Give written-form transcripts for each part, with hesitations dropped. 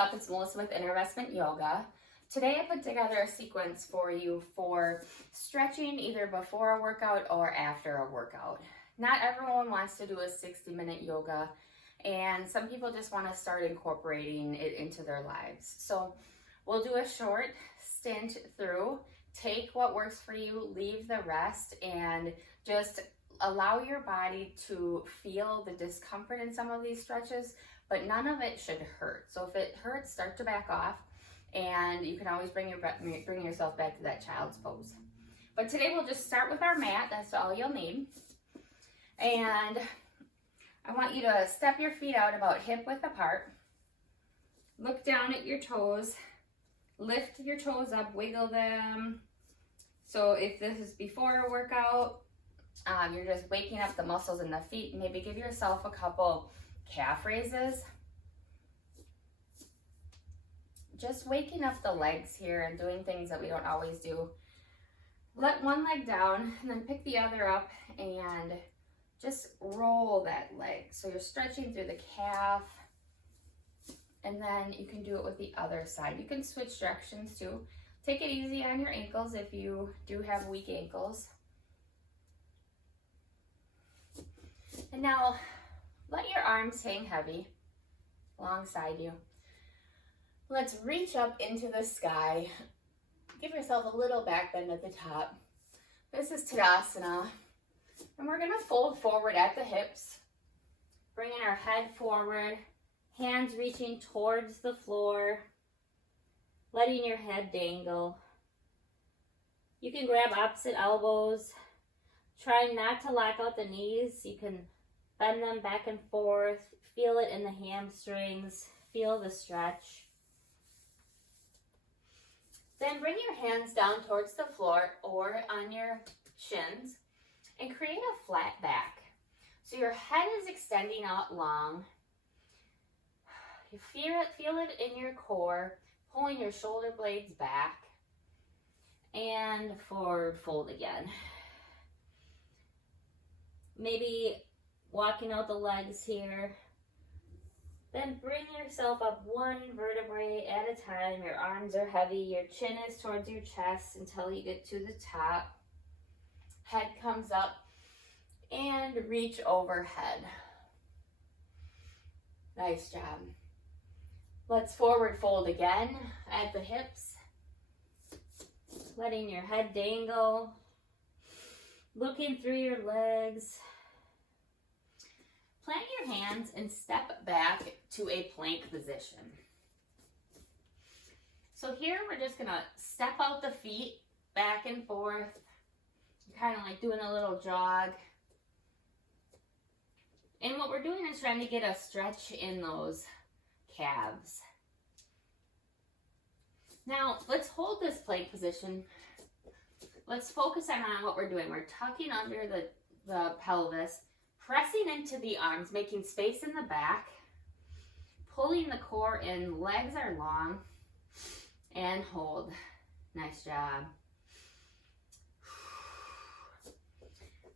up? It's Melissa with InnerVestment Yoga. Today I put together a sequence for you for stretching either before a workout or after a workout. Not everyone wants to do a 60-minute yoga, and some people just want to start incorporating it into their lives. So we'll do a short stint through, take what works for you, leave the rest, and just allow your body to feel the discomfort in some of these stretches, but none of it should hurt. So if it hurts, start to back off, and you can always bring yourself back to that child's pose. But today we'll just start with our mat. That's all you'll need. And I want you to step your feet out about hip width apart. Look down at your toes. Lift your toes up, wiggle them. So if this is before a workout, you're just waking up the muscles in the feet. Maybe give yourself a couple calf raises. Just waking up the legs here and doing things that we don't always do. Let one leg down and then pick the other up and just roll that leg. So you're stretching through the calf, and then you can do it with the other side. You can switch directions too. Take it easy on your ankles if you do have weak ankles. And now let your arms hang heavy alongside you. Let's reach up into the sky. Give yourself a little back bend at the top. This is Tadasana. And we're gonna fold forward at the hips, bringing our head forward, hands reaching towards the floor, letting your head dangle. You can grab opposite elbows. Try not to lock out the knees. You can bend them back and forth. Feel it in the hamstrings. Feel the stretch. Then bring your hands down towards the floor or on your shins and create a flat back. So your head is extending out long. You feel it in your core, pulling your shoulder blades back, and forward fold again. Maybe walking out the legs here. Then bring yourself up one vertebrae at a time. Your arms are heavy. Your chin is towards your chest until you get to the top. Head comes up and reach overhead. Nice job. Let's forward fold again at the hips. Letting your head dangle. Looking through your legs. Plant your hands and step back to a plank position. So here we're just gonna step out the feet back and forth, kind of like doing a little jog. And what we're doing is trying to get a stretch in those calves. Now let's hold this plank position. Let's focus on what we're doing. We're tucking under the pelvis, pressing into the arms, making space in the back, pulling the core in, legs are long, and hold. Nice job.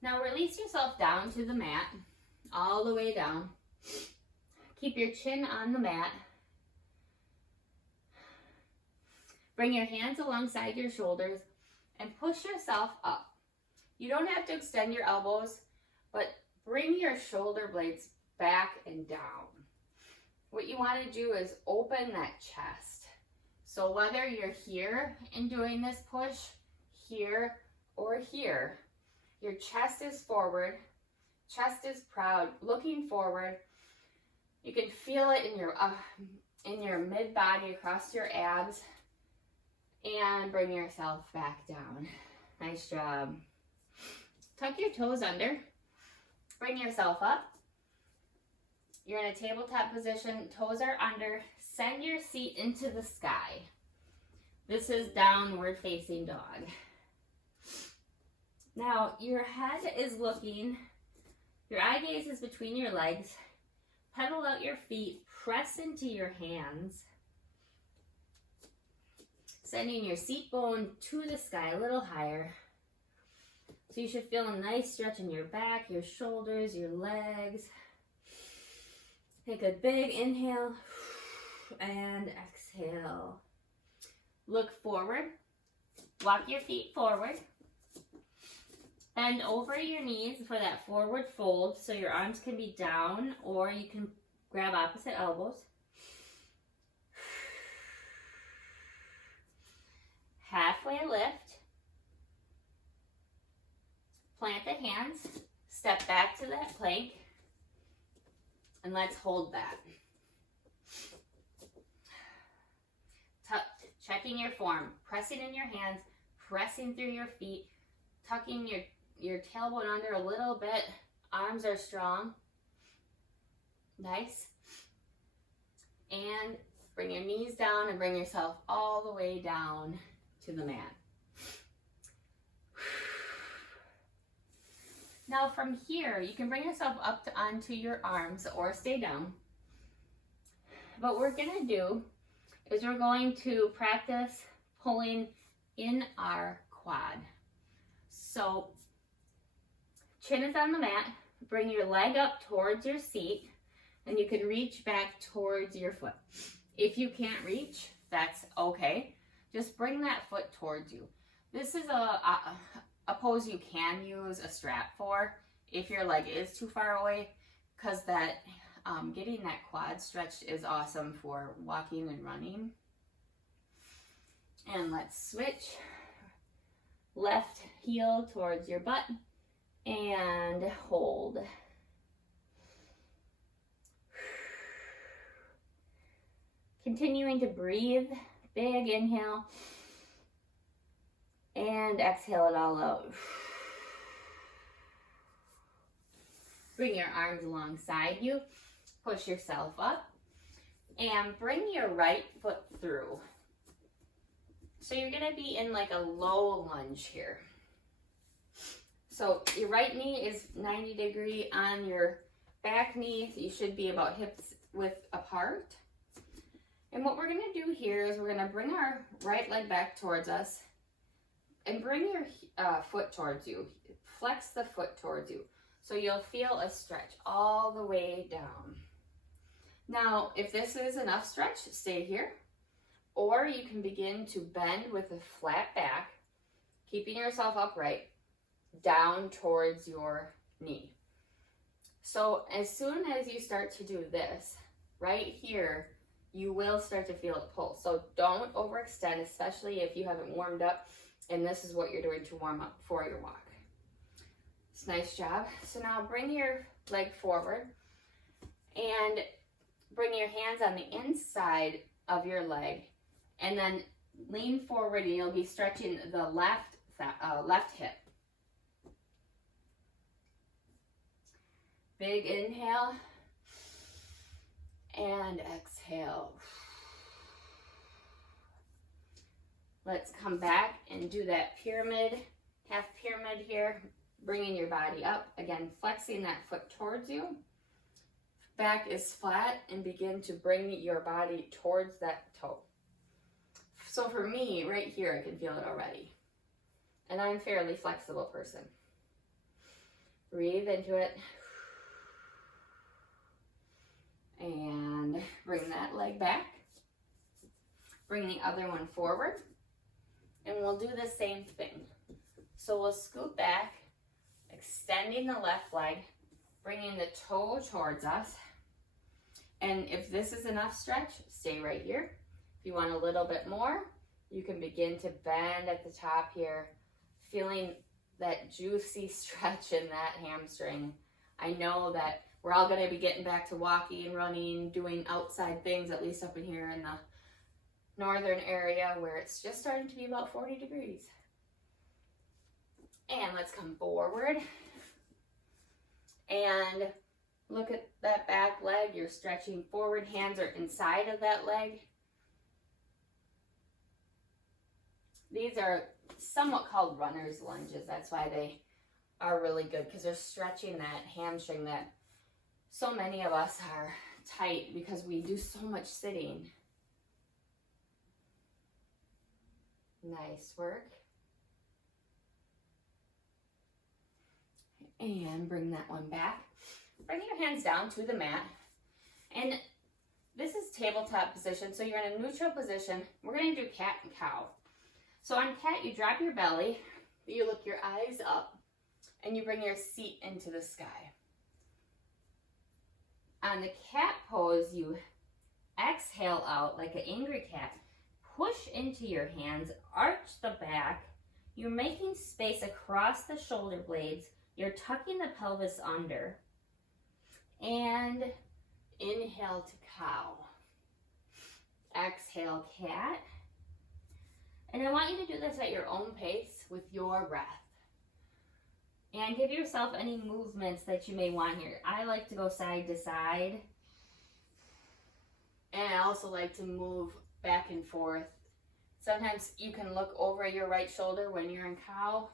Now release yourself down to the mat, all the way down. Keep your chin on the mat. Bring your hands alongside your shoulders and push yourself up. You don't have to extend your elbows, but bring your shoulder blades back and down. What you want to do is open that chest. So whether you're here and doing this push, here or here, your chest is forward, chest is proud, looking forward. You can feel it in your mid-body across your abs, and bring yourself back down. Nice job. Tuck your toes under. Bring yourself up. You're in a tabletop position. Toes are under. Send your seat into the sky. This is downward facing dog. Now your head is looking. Your eye gaze is between your legs. Pedal out your feet. Press into your hands. Sending your seat bone to the sky a little higher. So you should feel a nice stretch in your back, your shoulders, your legs. Take a big inhale. And exhale. Look forward. Walk your feet forward. Bend over your knees for that forward fold so your arms can be down, or you can grab opposite elbows. Halfway lift. Plant the hands. Step back to that plank. And let's hold that. Checking your form. Pressing in your hands. Pressing through your feet. Tucking your tailbone under a little bit. Arms are strong. Nice. And bring your knees down and bring yourself all the way down to the mat. Now from here, you can bring yourself up onto your arms or stay down. What we're gonna do is we're going to practice pulling in our quad. So chin is on the mat, bring your leg up towards your seat, and you can reach back towards your foot. If you can't reach, that's okay. Just bring that foot towards you. This is a pose you can use a strap for if your leg is too far away, because that getting that quad stretched is awesome for walking and running. And let's switch. Left heel towards your butt and hold. Continuing to breathe. Big inhale. And exhale it all out. Bring your arms alongside you. Push yourself up. And bring your right foot through. So you're going to be in like a low lunge here. So your right knee is 90 degree on your back knee. You should be about hips width apart. And what we're going to do here is we're going to bring our right leg back towards us and bring your foot towards you. Flex the foot towards you. So you'll feel a stretch all the way down. Now, if this is enough stretch, stay here. Or you can begin to bend with a flat back, keeping yourself upright, down towards your knee. So as soon as you start to do this, right here, you will start to feel it pull. So don't overextend, especially if you haven't warmed up and this is what you're doing to warm up for your walk. It's a nice job. So now bring your leg forward and bring your hands on the inside of your leg and then lean forward and you'll be stretching the left hip. Big inhale and exhale. Let's come back and do that pyramid, half pyramid here, bringing your body up. Again, flexing that foot towards you. Back is flat and begin to bring your body towards that toe. So for me, right here, I can feel it already. And I'm a fairly flexible person. Breathe into it. And bring that leg back. Bring the other one forward. And we'll do the same thing. So we'll scoot back, extending the left leg, bringing the toe towards us. And if this is enough stretch, stay right here. If you want a little bit more, you can begin to bend at the top here, feeling that juicy stretch in that hamstring. I know that we're all going to be getting back to walking, running, doing outside things, at least up in here in the northern area where it's just starting to be about 40 degrees. And let's come forward and look at that back leg. You're stretching forward. Hands are inside of that leg. These are somewhat called runner's lunges. That's why they are really good, because they're stretching that hamstring that so many of us are tight because we do so much sitting. Nice work. And bring that one back. Bring your hands down to the mat. And this is tabletop position, so you're in a neutral position. We're going to do cat and cow. So on cat, you drop your belly, you look your eyes up, and you bring your seat into the sky. On the cat pose, you exhale out like an angry cat, push into your hands, arch the back. You're making space across the shoulder blades. You're tucking the pelvis under. And inhale to cow. Exhale, cat. And I want you to do this at your own pace with your breath. And give yourself any movements that you may want here. I like to go side to side. And I also like to move back and forth. Sometimes you can look over your right shoulder when you're in cow.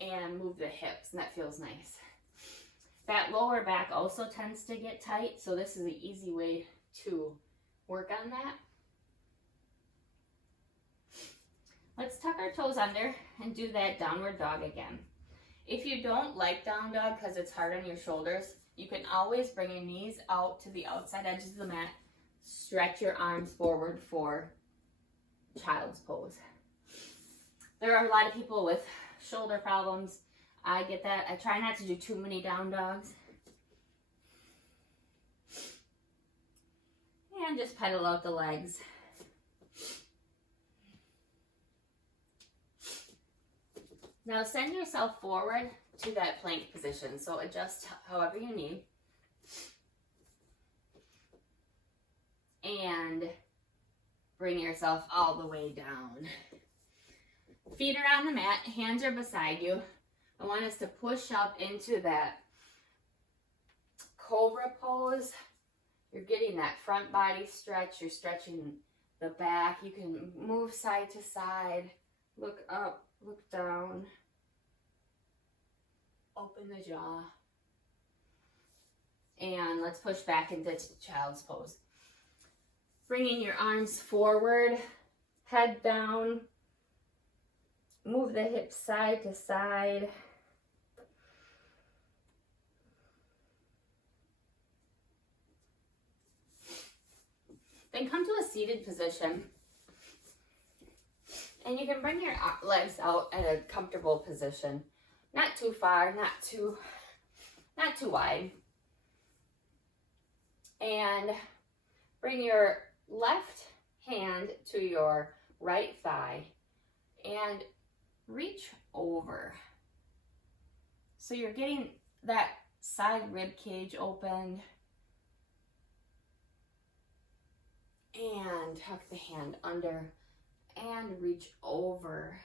And move the hips, and that feels nice. That lower back also tends to get tight, so this is an easy way to work on that. Let's tuck our toes under and do that downward dog again. If you don't like down dog because it's hard on your shoulders, you can always bring your knees out to the outside edges of the mat, stretch your arms forward for child's pose. There are a lot of people with shoulder problems. I get that. I try not to do too many down dogs. And just pedal out the legs. Now send yourself forward to that plank position. So adjust however you need. And bring yourself all the way down. Feet are on the mat, hands are beside you. I want us to push up into that cobra pose. You're getting that front body stretch. You're stretching the back. You can move side to side. Look up, look down. Open the jaw. And let's push back into child's pose. Bringing your arms forward, head down. Move the hips side to side. Then come to a seated position. And you can bring your legs out at a comfortable position. Not too far, not too wide. And bring your left hand to your right thigh and reach over. So you're getting that side rib cage opened. And tuck the hand under and reach over.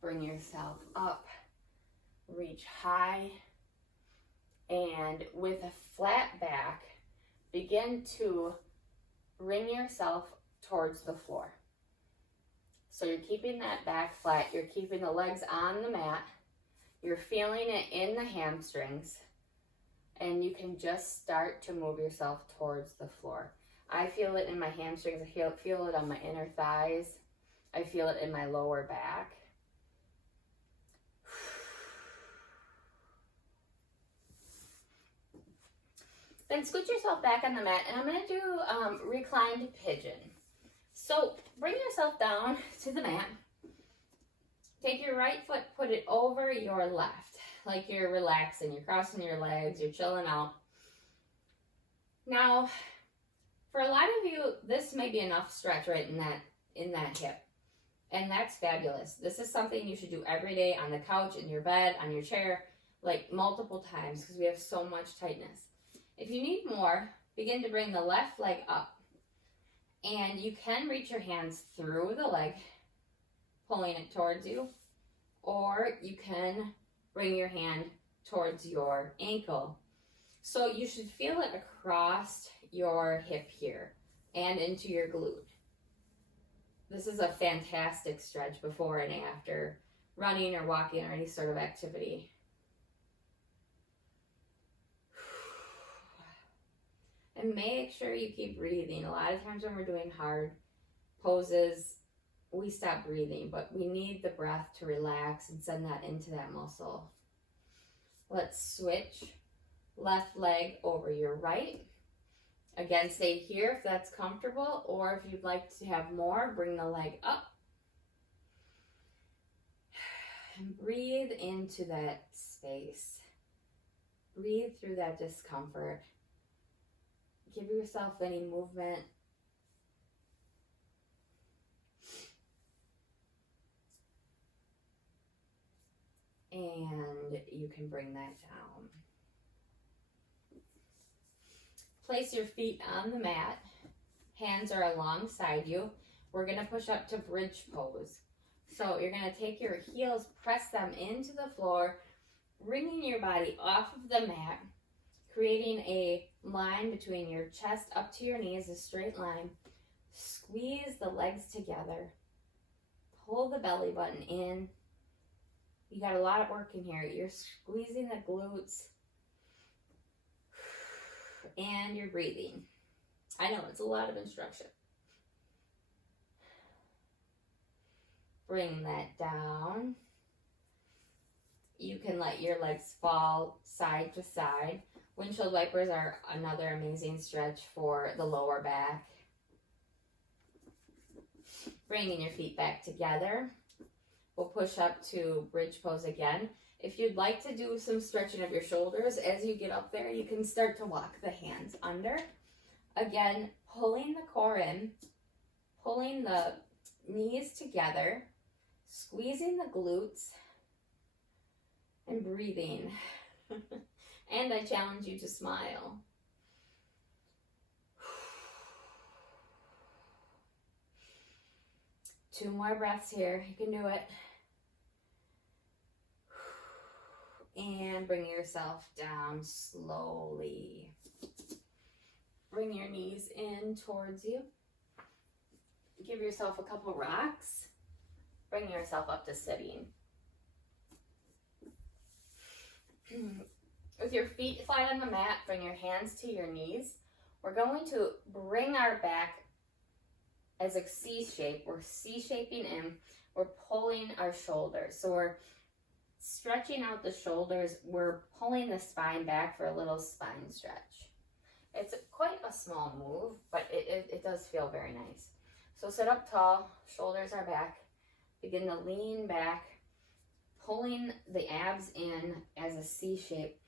Bring yourself up, reach high, and with a flat back, begin to bring yourself towards the floor. So you're keeping that back flat, you're keeping the legs on the mat, you're feeling it in the hamstrings, and you can just start to move yourself towards the floor. I feel it in my hamstrings, I feel it on my inner thighs, I feel it in my lower back. Then scoot yourself back on the mat, and I'm going to do reclined pigeon. So bring yourself down to the mat. Take your right foot, put it over your left, like you're relaxing. You're crossing your legs, you're chilling out. Now, for a lot of you, this may be enough stretch right in that hip. And that's fabulous. This is something you should do every day on the couch, in your bed, on your chair, like multiple times, because we have so much tightness. If you need more, begin to bring the left leg up. And you can reach your hands through the leg, pulling it towards you. Or you can bring your hand towards your ankle. So you should feel it across your hip here and into your glute. This is a fantastic stretch before and after running or walking or any sort of activity. And make sure you keep breathing. A lot of times when we're doing hard poses, we stop breathing, but we need the breath to relax and send that into that muscle. Let's switch left leg over your right. Again, stay here if that's comfortable, or if you'd like to have more, bring the leg up. And breathe into that space. Breathe through that discomfort. Give yourself any movement. And you can bring that down. Place your feet on the mat. Hands are alongside you. We're going to push up to bridge pose. So you're going to take your heels, press them into the floor, bringing your body off of the mat, creating a line between your chest up to your knees, a straight line. Squeeze the legs together. Pull the belly button in. You got a lot of work in here. You're squeezing the glutes. And you're breathing. I know, it's a lot of instruction. Bring that down. You can let your legs fall side to side. Windshield wipers are another amazing stretch for the lower back. Bringing your feet back together. We'll push up to bridge pose again. If you'd like to do some stretching of your shoulders, as you get up there, you can start to walk the hands under. Again, pulling the core in, pulling the knees together, squeezing the glutes, and breathing. And I challenge you to smile. Two more breaths here. You can do it. And bring yourself down slowly. Bring your knees in towards you. Give yourself a couple rocks. Bring yourself up to sitting. With your feet flat on the mat, bring your hands to your knees. We're going to bring our back as a C shape. We're C-shaping in. We're pulling our shoulders. So we're stretching out the shoulders. We're pulling the spine back for a little spine stretch. It's quite a small move, but it does feel very nice. So sit up tall, shoulders are back. Begin to lean back, pulling the abs in as a C shape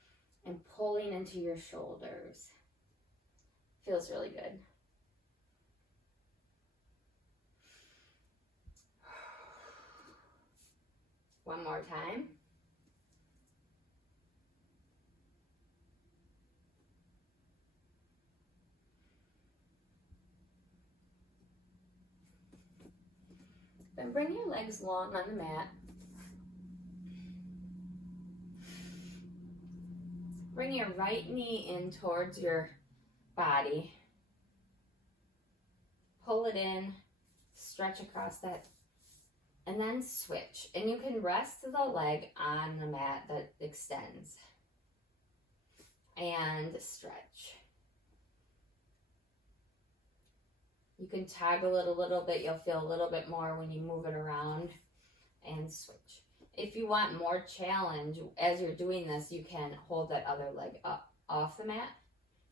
and pulling into your shoulders. Feels really good. One more time. Then bring your legs long on the mat. Bring your right knee in towards your body. Pull it in, stretch across that, and then switch. And you can rest the leg on the mat that extends. And stretch. You can toggle it a little bit. You'll feel a little bit more when you move it around, and switch. If you want more challenge as you're doing this, you can hold that other leg up off the mat,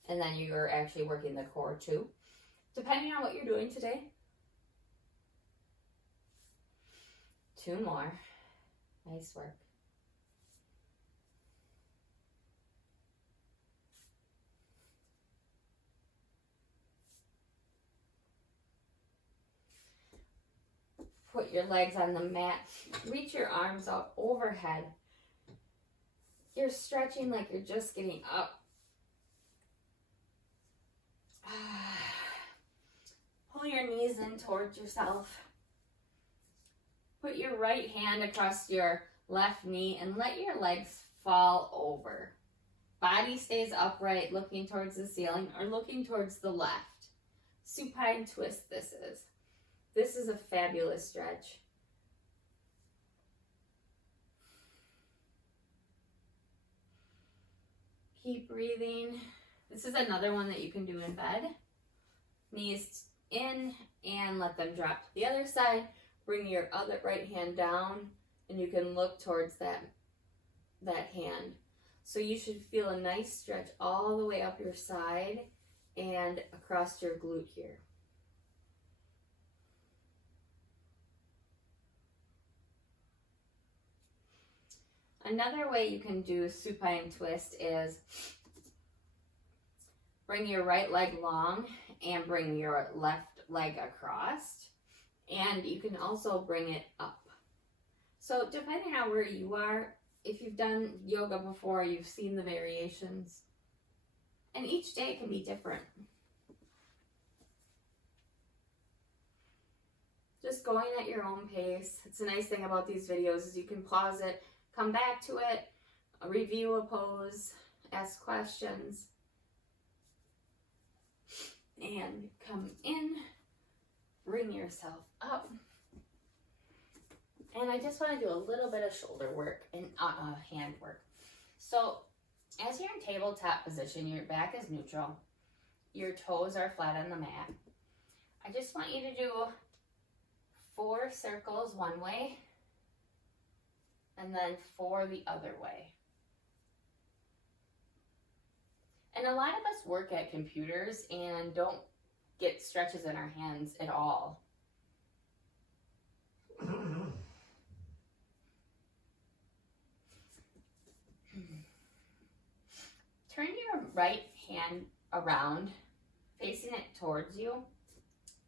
and then you're actually working the core too, depending on what you're doing today. Two more. Nice work. Put your legs on the mat. Reach your arms up overhead. You're stretching like you're just getting up. Pull your knees in towards yourself. Put your right hand across your left knee and let your legs fall over. Body stays upright, looking towards the ceiling or looking towards the left. Supine twist this is. This is a fabulous stretch. Keep breathing. This is another one that you can do in bed. Knees in and let them drop to the other side. bring your other right hand down, and you can look towards that hand. So you should feel a nice stretch all the way up your side and across your glute here. Another way you can do supine twist is bring your right leg long and bring your left leg across, and you can also bring it up. So depending on where you are, if you've done yoga before, you've seen the variations, and each day can be different. Just going at your own pace. It's a nice thing about these videos is you can pause it, come back to it, review a pose, ask questions, and come in, bring yourself up. And I just want to do a little bit of shoulder work and hand work. So as you're in tabletop position, your back is neutral, your toes are flat on the mat. I just want you to do 4 circles one way and then 4 the other way. And a lot of us work at computers and don't get stretches in our hands at all. Turn your right hand around, facing it towards you.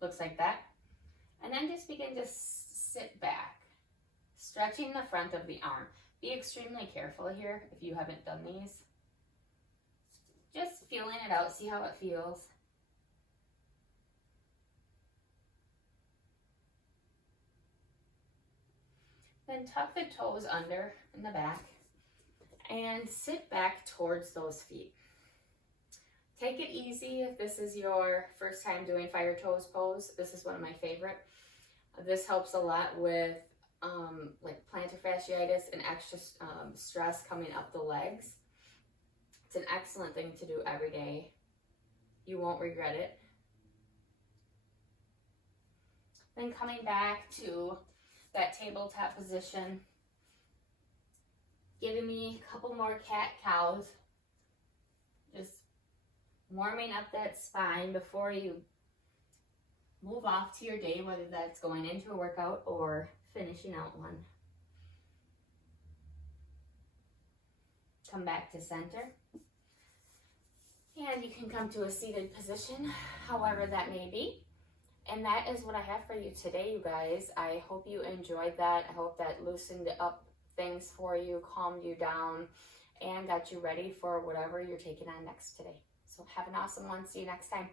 Looks like that. And then just begin to sit back, stretching the front of the arm. Be extremely careful here if you haven't done these. Just feeling it out, see how it feels. Then tuck the toes under in the back and sit back towards those feet. Take it easy if this is your first time doing fire toes pose. This is one of my favorite. This helps a lot with like plantar fasciitis and extra stress coming up the legs. It's an excellent thing to do every day. You won't regret it. Then coming back to that tabletop position, giving me a couple more cat-cows, just warming up that spine before you move off to your day, whether that's going into a workout or finishing out one. Come back to center. And you can come to a seated position, however that may be. And that is what I have for you today, you guys. I hope you enjoyed that. I hope that loosened up things for you, calmed you down, and got you ready for whatever you're taking on next today. So have an awesome one. See you next time.